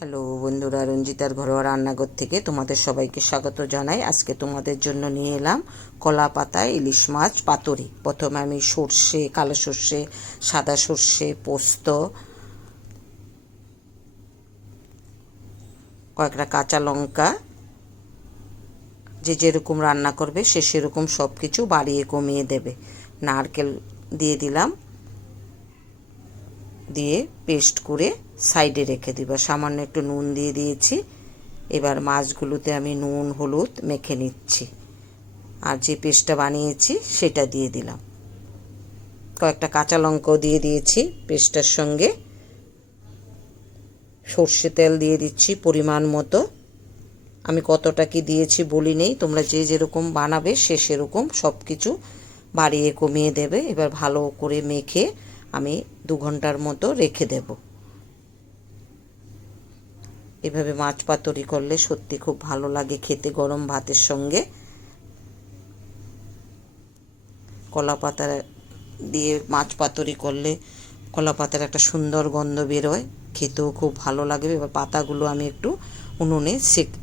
Hello বন্ধুরা, রঞ্জিতার ঘরোয়া রান্নাঘর থেকে তোমাদের সবাইকে স্বাগত জানাই। আজকে তোমাদের জন্য নিয়ে এলাম কলা পাতায় ইলিশ মাছ পাতুরি। প্রথমে আমি সর্ষে, কালো সর্ষে, সাদা সর্ষে, পোস্ত, কয়েকটা কাঁচা লঙ্কা, যে যেরকম রান্না করবে সে সেরকম সব কিছু বাড়িয়ে কমিয়ে দেবে। নারকেল দিয়ে দিলাম, দিয়ে পেস্ট করে সাইডে রেখে দিব। সামান্য একটু নুন দিয়ে দিয়েছি। এবার মাছগুলোতে আমি নুন হলুদ মেখে নিচ্ছি, আর যে পেস্টটা বানিয়েছি সেটা দিয়ে দিলাম। কয়েকটা কাঁচা লঙ্কাও দিয়ে দিয়েছি পেস্টটার সঙ্গে। সর্ষে তেল দিয়ে দিচ্ছি পরিমাণ মতো। আমি কতটা কি দিয়েছি বলি নেই, তোমরা যে যেরকম বানাবে সে সেরকম সব কিছু বাড়িয়ে কমিয়ে দেবে। এবার ভালো করে মেখে আমি 2 ঘন্টার মতো রেখে দেব। এভাবে মাছ পাতুরি করলে সত্যি খুব ভালো লাগে খেতে গরম ভাতের সঙ্গে। কলা পাতা দিয়ে মাছ পাতুরি করলে কলা পাতার একটা সুন্দর গন্ধ বেরোয়, খেতেও খুব ভালো লাগে। এবার পাতাগুলো আমি একটু উনুনে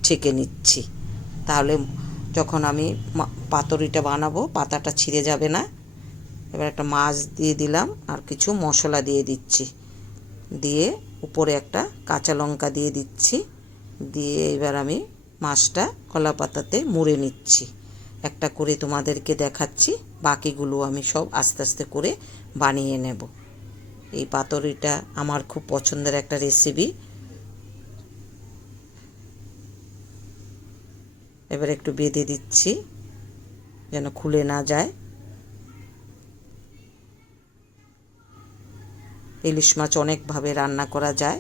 ছেঁকে নিচ্ছি, তাহলে যখন আমি পাতুরিটা বানাবো পাতাটা ছিঁড়ে যাবে না। এবার একটা মাছ দিয়ে দিলাম আর কিছু মশলা দিয়ে দিচ্ছি, দিয়ে উপরে একটা কাঁচা লঙ্কা দিয়ে দিচ্ছি। দিয়ে এবার আমি মাছটা কলা পাতাতে মুড়ে নিচ্ছি। একটা করে তোমাদেরকে দেখাচ্ছি, বাকিগুলো আমি সব আস্তে আস্তে করে বানিয়ে নেব। এই পাতুরিটা আমার খুব পছন্দের একটা রেসিপি। এবার একটু বেঁধে দিচ্ছি যেন খুলে না যায়। ইলিশ মাছ অনেকভাবে রান্না করা যায়,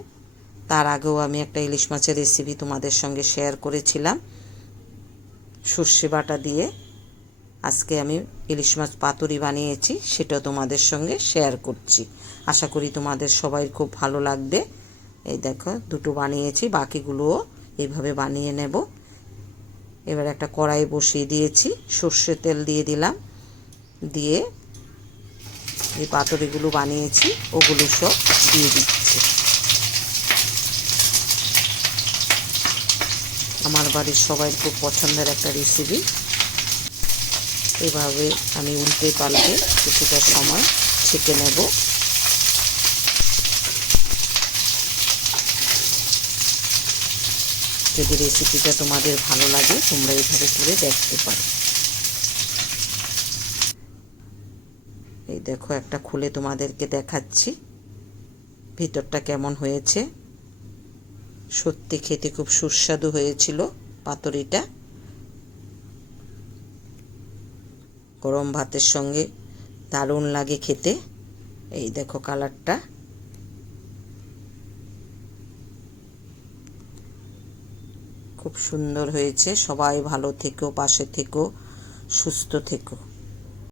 তার আগেও আমি একটা ইলিশ মাছের রেসিপি তোমাদের সঙ্গে শেয়ার করেছিলাম সর্ষে বাটা দিয়ে। আজকে আমি ইলিশ মাছ পাতুরি বানিয়েছি, সেটাও তোমাদের সঙ্গে শেয়ার করছি। আশা করি তোমাদের সবাই খুব ভালো লাগবে। এই দেখো, 2টো বানিয়েছি, বাকিগুলোও এইভাবে বানিয়ে নেব। এবার একটা কড়াই বসিয়ে দিয়েছি, সর্ষে তেল দিয়ে দিলাম, দিয়ে যে পাতুরিগুলো বানিয়েছি ওগুলো সব দিয়ে দিচ্ছি। আমার বাড়ির সবাই খুব পছন্দের একটা রেসিপি। এভাবে আমি উল্টে পাল্টে কিছুটা সময় ছেঁকে নেব। যদি রেসিপিটা তোমাদের ভালো লাগে তোমরা এইভাবে করে দেখতে পারো। এই দেখো, একটা খুলে তোমাদেরকে দেখাচ্ছি ভিতরটা কেমন হয়েছে। সত্যি খেতে খুব সুস্বাদু হয়েছিল পাতুরিটা। গরম ভাতের সঙ্গে দারুণ লাগে খেতে। এই দেখো কালারটা। খুব সুন্দর হয়েছে। সবাই ভালো থেকো, পাশে থেকো, সুস্থ থেকো।